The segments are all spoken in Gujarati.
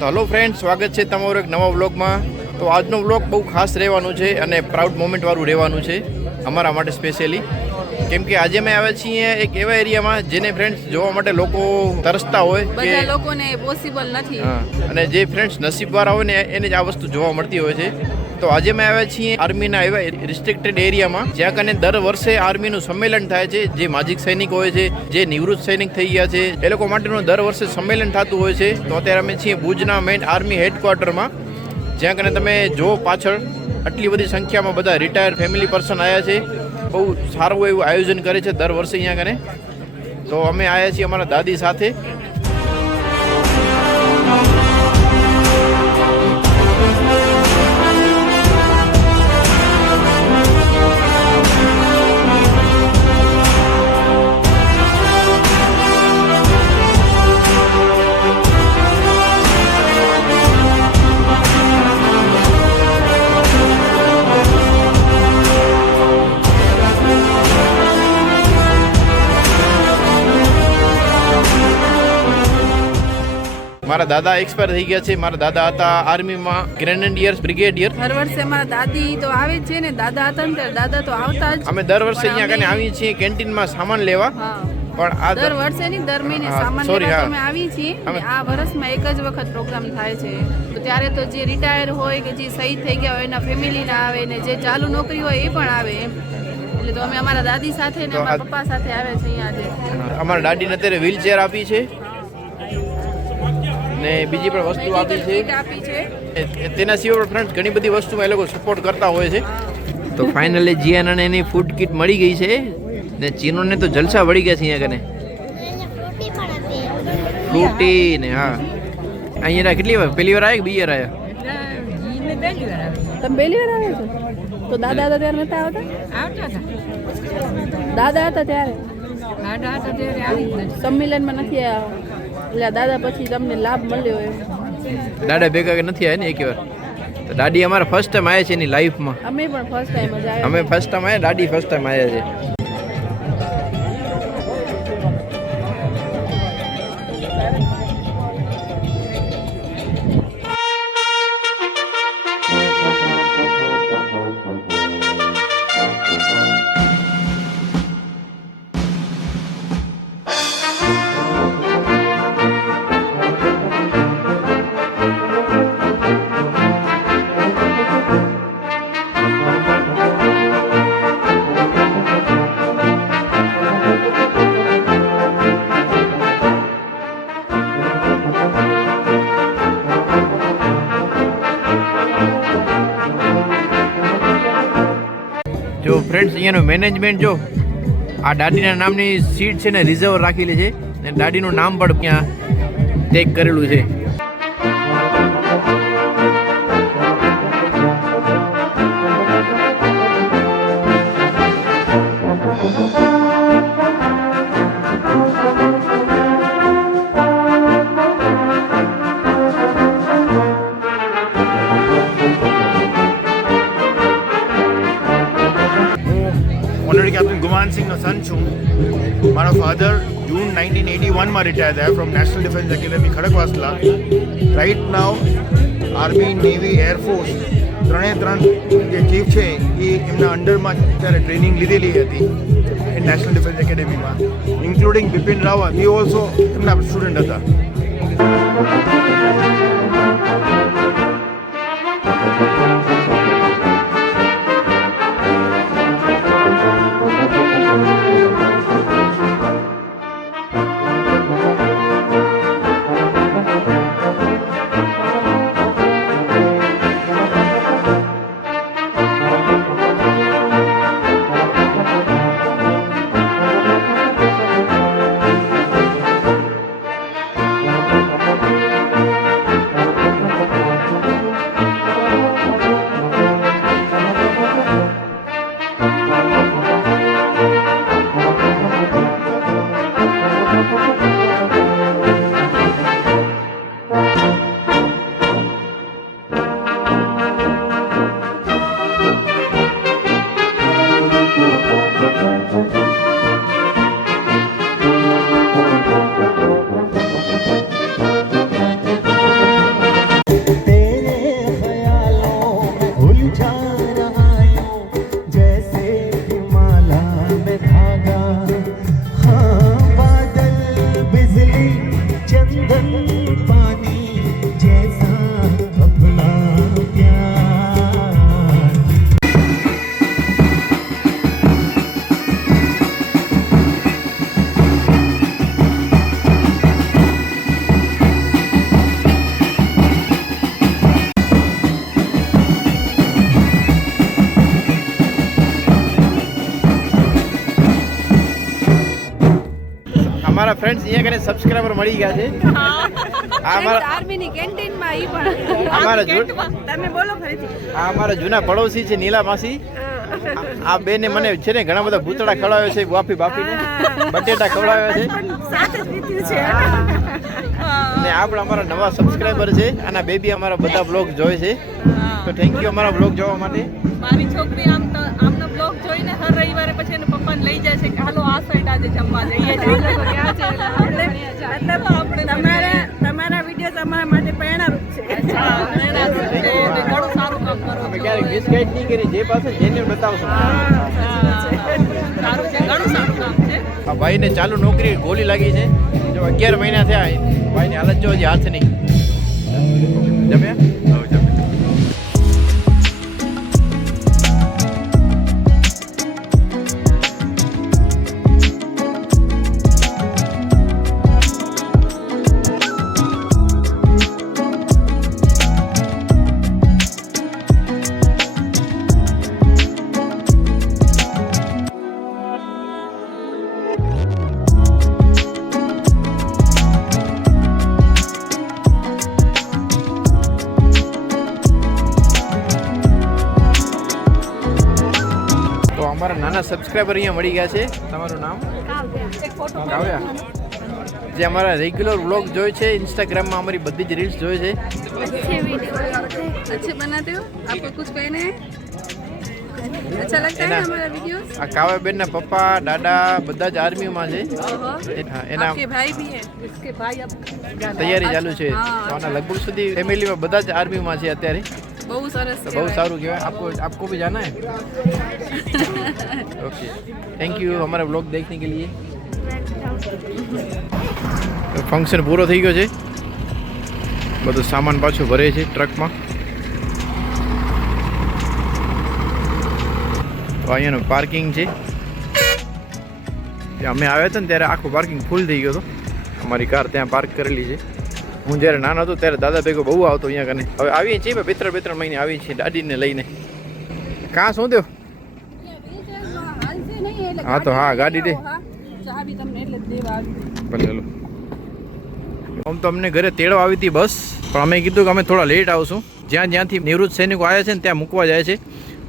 તો હલો ફ્રેન્ડ, સ્વાગત છે તમારો એક નવા વ્લોગમાં. તો આજનો વ્લોગ બહુ ખાસ રહેવાનું છે અને પ્રાઉડ મોમેન્ટવાળું રહેવાનું છે અમારા માટે સ્પેશિયલી. કેમ કે આજે અમે આવ્યા છીએ એક એવા એરિયામાં જેને ફ્રેન્ડ્સ જોવા માટે લોકો તરસતા હોય, બધા લોકોને પોસિબલ નથી. અને જે ફ્રેન્ડ્સ નસીબવાળા હોય ને એને જ આ વસ્તુ જોવા મળતી હોય છે. તો આજે અમે આવ્યા છીએ આર્મીના એવા રિસ્ટ્રિક્ટેડ એરિયામાં જ્યાં કને દર વર્ષે આર્મીનું સંમેલન થાય છે. જે માજી સૈનિક હોય છે, જે નિવૃત્ત સૈનિક થઈ ગયા છે, એ લોકો માટેનું દર વર્ષે સંમેલન થતું હોય છે. તો અત્યારે અમે છીએ ભુજના મેઇન આર્મી હેડક્વાર્ટરમાં, જ્યાં કને તમે જો પાછળ આટલી બધી સંખ્યામાં બધા રિટાયર્ડ ફેમિલી પર્સન આવ્યા છે. બહુ સારું એવું આયોજન કરે છે દર વર્ષે અહીંયા કને. તો અમે આવ્યા છીએ અમારા દાદી સાથે. મારા દાદા એક્સપાયર થઈ ગયા છે. મારા દાદા હતા આર્મીમાં ગ્રેનેડિયર્સ બ્રિગેડિયર. હર વર્ષે અમારા દાદી તો આવે જ છે ને, દાદા હતા ને ત્યારે દાદા તો આવતા જ. અમે દર વર્ષે અહીંયા કને આવીએ છીએ કેન્ટીનમાં સામાન લેવા. પણ આ દર વર્ષે નહીં, દર મહિને સામાન લેવા અમે આવીએ છીએ. આ વર્ષમાં એક જ વખત પ્રોગ્રામ થાય છે. તો ત્યારે તો જે રિટાયર હોય કે જે શહીદ થઈ ગયા હોય એના ફેમિલી ના આવે ને જે ચાલુ નોકરી હોય એ પણ આવે એમ. એટલે તો અમે અમારા દાદી સાથે ને અમારા પપ્પા સાથે આવે છે અહીંયા આજે. અમારા દાદીને અત્યારે વ્હીલચેર આપી છે ને બીજી પણ વસ્તુ આપી છે. તેના સિવાય પણ ફ્રેન્ડ્સ ઘણી બધી વસ્તુમાં એ લોકો સપોર્ટ કરતા હોય છે. તો ફાઇનલી જીયાનાને એની ફૂડ કિટ મળી ગઈ છે ને ચીનોને તો જલસા વળી ગયા છે અહીંયા કને. ફ્રૂટી ને હા, અહીંયા કેટલી વાર પહેલી વાર આવ્યા કે બીજી વાર આવ્યા? તમે પહેલી વાર આવ્યા છો? તો દાદા હતા ત્યારે નતા આવતા? દાદા હતા ત્યારે સંમેલનમાં નથી આવ્યા. એટલે દાદા પછી તમને લાભ મળ્યો એમ? દાદા ભેગા નથી આવ્યા ને એક વાર. તો દાદી અમારા ફર્સ્ટ ટાઈમ આવ્યા છે એની લાઈફમાં. અમે પણ ફર્સ્ટ ટાઈમ જ આવ્યા. અમે ફર્સ્ટ ટાઈમ આવ્યા, દાદી ફર્સ્ટ ટાઈમ આવ્યા છે. જો ફ્રેન્ડ્સ અહીંયાનું મેનેજમેન્ટ જો આ દાદીના નામની સીટ છે ને રિઝર્વ રાખેલી છે ને દાદીનું નામ પણ ત્યાં ટેગ કરેલું છે. ઓલરેડી કેપ્ટન ગુમાન સિંહનો સન છું. મારા ફાધર જૂન 1981માં રિટાયર થયા from National Defence Academy Khadakwasla. Right now army, navy, air force ત્રણ જે ચીફ છે એ એમના અંડરમાં ત્યારે ટ્રેનિંગ લીધેલી હતી નેશનલ ડિફેન્સ એકેડમીમાં, ઇન્ક્લુડિંગ બિપિન રાવત. એ ઓલ્સો એમના સ્ટુડન્ટ હતા. ફ્રેન્ડ્સ અહીંયા કને સબસ્ક્રાઇબર મળી ગયા છે આ અમારા આર્મીની કેન્ટીનમાં ઈ પણ અમારા તમે બોલો ફરીથી. આ અમારા જૂના પડોશી છે નીલા માસી. આ બેને મને છે ને ઘણા બધા ભૂતળા ખવડાવ્યો છે બાફી બાફીને બટેટા ખવડાવ્યા છે સાથે જ પીત્યું છે. ને આપણે અમારા નવા સબસ્ક્રાઇબર છે આના બેબી અમારા બધા બ્લોગ જોવે છે તો થેન્ક યુ અમારા બ્લોગ જોવા માટે. મારી છોકરી આમનો બ્લોગ જોઈને હર રવિવારે પછી એના પપ્પાને લઈ જાય છે કે હાલો આ સાઈડ આજે જમવા જઈએ તમારા વિડીયો અમારા માટે પ્રેરણારૂપ છે. ઘણું સારું કામ કરો અમે ક્યારેક મિસગાઈડ નહીં કરી જે પાસે જેને બતાવશું. સારું છે, ઘણું સારું કામ છે. આ ભાઈને ચાલુ નોકરી ગોલી લાગી છે જો 11 મહિના થયા ભાઈની હાલત જો હજી હાથ નહીં જમ્યા. અમારા નાના સબસ્ક્રાઇબર અહીંયા મળી ગયા છે. તમારું નામ? કાવ્યા. જે અમારા રેગ્યુલર વ્લોગ જોઈ છે ઇન્સ્ટાગ્રામમાં અમારી બધી જ રીલ્સ જોઈ છે. अच्छे बनाते हो आपको कुछ कहना है अच्छा लगता है हमारा वीडियोस. આ કાવ્યાબેનના પપ્પા દાદા બધા જ આર્મીમાં છે. હા, એના आपके भाई भी है. इसके भाई अब તૈયારી ચાલુ છે તો આના લગભગ સુધી ફેમિલીમાં બધા જ આર્મીમાં છે અત્યારે. બહુ સરસ तो बहुत सारू कहेवाय. आपको भी जाना है? ओके थैंक यू हमारा ब्लॉग देखने के लिए. फंक्शन पूरो થઈ ગયો છે બધો સામાન પાછો ભરે છે ટ્રકમાં. તો અહીંયાનું પાર્કિંગ છે. અમે આવ્યા હતા ને ત્યારે આખું પાર્કિંગ ફૂલ થઈ ગયો હતો. અમારી કાર ત્યાં પાર્ક કરેલી છે. હું જ્યારે નાનો હતો ત્યારે દાદા ભેગો બહુ આવતો અહીંયા કને. હવે આવીએ છીએ બે ત્રણ મહિને આવીએ છીએ દાદીને લઈને. કાં શું થયો? હા તો હા ગાડી દે ભલે લો. આમ તો અમને ઘરે તેડવા આવી હતી બસ પણ અમે કીધું કે અમે થોડા લેટ આવશું. જ્યાંથી નિવૃત્ત સૈનિકો આવ્યા છે ને ત્યાં મૂકવા જાય છે.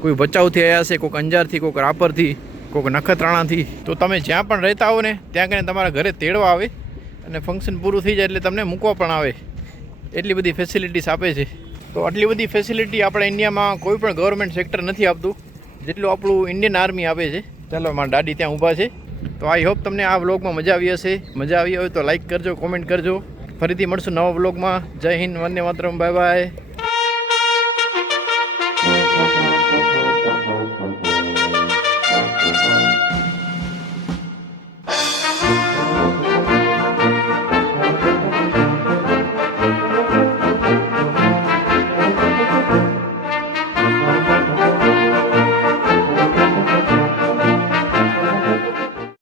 કોઈ ભચાઉથી આવ્યા છે, કોઈક અંજારથી, કોઈક રાપરથી, કોઈક નખત્રાણાથી. તો તમે જ્યાં પણ રહેતા હો ને ત્યાં કરીને તમારા ઘરે તેડવા આવે અને ફંક્શન પૂરું થઈ જાય એટલે તમને મૂકવા પણ આવે. એટલી બધી ફેસિલિટીસ આપે છે. તો આટલી બધી ફેસિલિટી આપણા ઇન્ડિયામાં કોઈ પણ ગવર્મેન્ટ સેક્ટર નથી આપતું જેટલું આપણું ઇન્ડિયન આર્મી આપે છે. ચાલો મારા દાદી ત્યાં ઊભા છે. તો આઈ હોપ તમને આ વ્લોગમાં મજા આવી હશે. મજા આવી હોય તો લાઈક કરજો, કોમેન્ટ કરજો. ફરીથી મળશું નવા વ્લોગમાં. જય હિન્દ, વંદે માતરમ, બાય બાય.